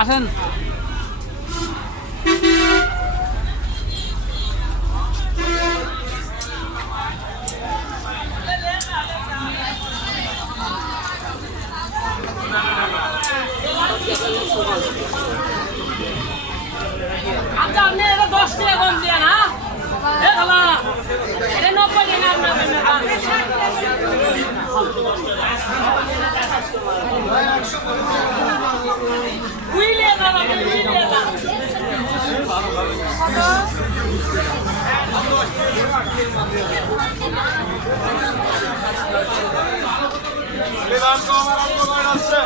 আসেন। আচ্ছা আপনি এটা 10 টাকা কম দিয়ে না এ খালা এটা 90 টাকা উইলে দাদা উইলে দাদা দাম কম আরম্ভ করে আসছে